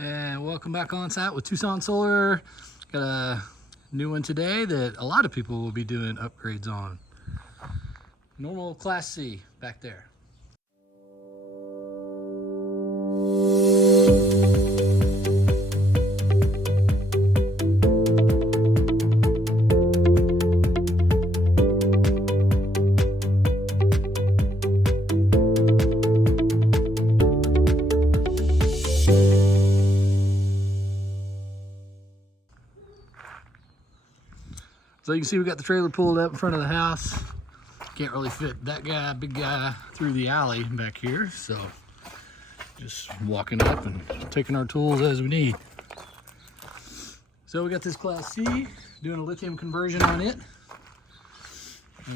And welcome back on site with Tucson Solar. Got a new one today that a lot of people will be doing upgrades on. Normal Class C back there. So you can see we got the trailer pulled up in front of the house. Can't really fit that guy, big guy, through the alley back here. So just walking up and taking our tools as we need. So we got this Class C, doing a lithium conversion on it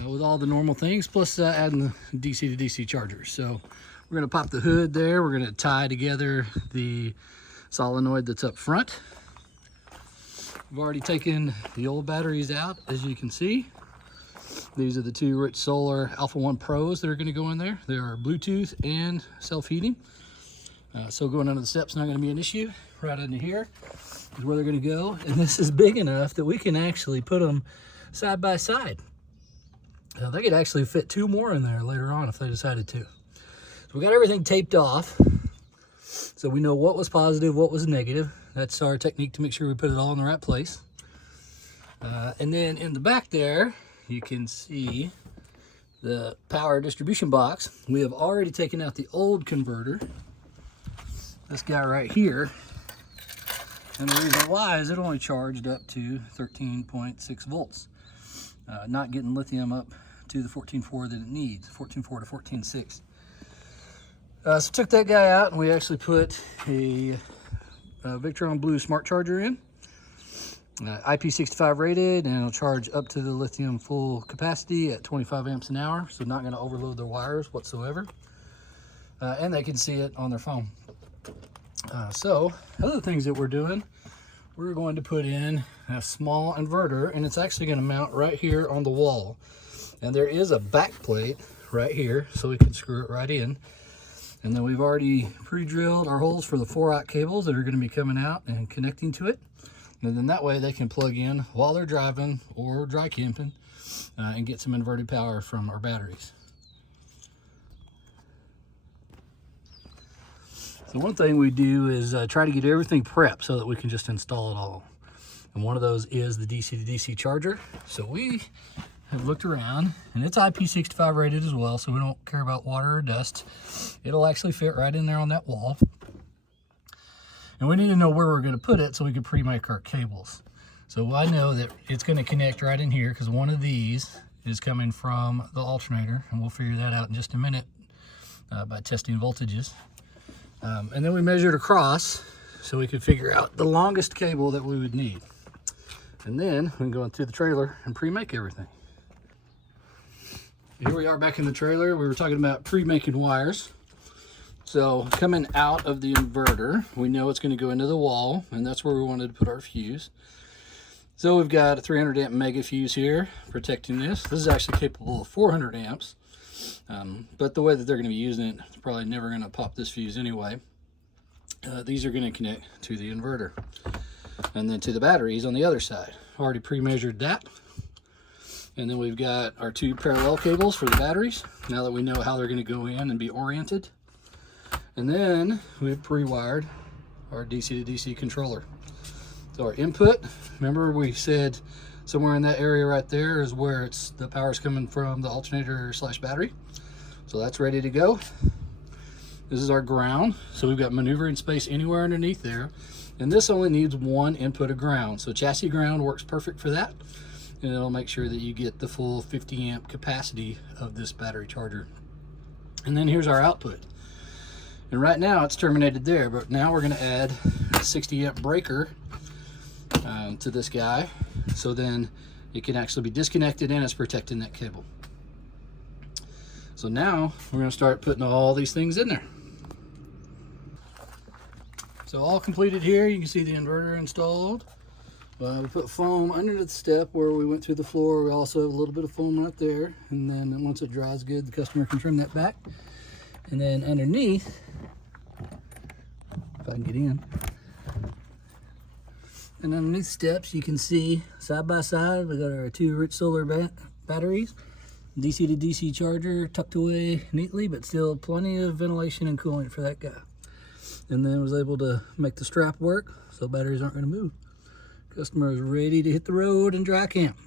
with all the normal things, plus adding the DC to DC charger. So we're gonna pop the hood there. We're gonna tie together the solenoid that's up front. We've already taken the old batteries out, as you can see. These are the two Rich Solar Alpha 1 Pros that are going to go in there. They are Bluetooth and self-heating. So going under the steps not going to be an issue. Right under here is where they're going to go. And this is big enough that we can actually put them side by side. They could actually fit two more in there later on if they decided to. So we got everything taped off, so we know what was positive, what was negative. That's our technique to make sure we put it all in the right place. And then in the back there, you can see the power distribution box. We have already taken out the old converter, this guy right here. And the reason why is it only charged up to 13.6 volts. Not getting lithium up to the 14.4 that it needs, 14.4 to 14.6. So took that guy out and we actually put a Victron Blue smart charger in, IP65 rated, and it'll charge up to the lithium full capacity at 25 amps an hour, so not going to overload their wires whatsoever, and they can see it on their phone. So other things that we're doing, we're going to put in a small inverter, and it's actually going to mount right here on the wall, and there is a back plate right here so we can screw it right in. And then we've already pre-drilled our holes for the 4-aught cables that are going to be coming out and connecting to it. And then that way they can plug in while they're driving or dry camping and get some inverted power from our batteries. So one thing we do is try to get everything prepped so that we can just install it all. And one of those is the DC to DC charger. So we have looked around, and it's IP65 rated as well, so we don't care about water or dust. It'll actually fit right in there on that wall. And we need to know where we're going to put it so we can pre-make our cables. So I know that it's going to connect right in here because one of these is coming from the alternator, and we'll figure that out in just a minute by testing voltages. And then we measured across so we could figure out the longest cable that we would need. And then we can go into the trailer and pre-make everything. Here we are back in the trailer. We were talking about pre-making wires. So coming out of the inverter, we know it's going to go into the wall, and that's where we wanted to put our fuse. So we've got a 300 amp mega fuse here protecting this. This is actually capable of 400 amps. But the way that they're going to be using it, it's probably never going to pop this fuse anyway. These are going to connect to the inverter and then to the batteries on the other side. Already pre-measured that. And then we've got our two parallel cables for the batteries, now that we know how they're going to go in and be oriented. And then we've pre-wired our DC to DC controller. So our input, remember we said somewhere in that area right there is where the power's coming from, the alternator / battery. So that's ready to go. This is our ground, so we've got maneuvering space anywhere underneath there. And this only needs one input of ground, so chassis ground works perfect for that. And it'll make sure that you get the full 50 amp capacity of this battery charger. And then here's our output. And right now it's terminated there, but now we're going to add a 60 amp breaker to this guy, so then it can actually be disconnected and it's protecting that cable. So now we're going to start putting all these things in there. So all completed here. You can see the inverter installed. We put foam under the step where we went through the floor. We also have a little bit of foam right there, and then once it dries good, the customer can trim that back. And then underneath, if I can get in, And underneath steps, you can see side by side, we got our 2 rich solar batteries, DC to DC charger tucked away neatly, but still plenty of ventilation and cooling for that guy. And then was able to make the strap work so batteries aren't going to move. Customer is ready to hit the road and dry camp.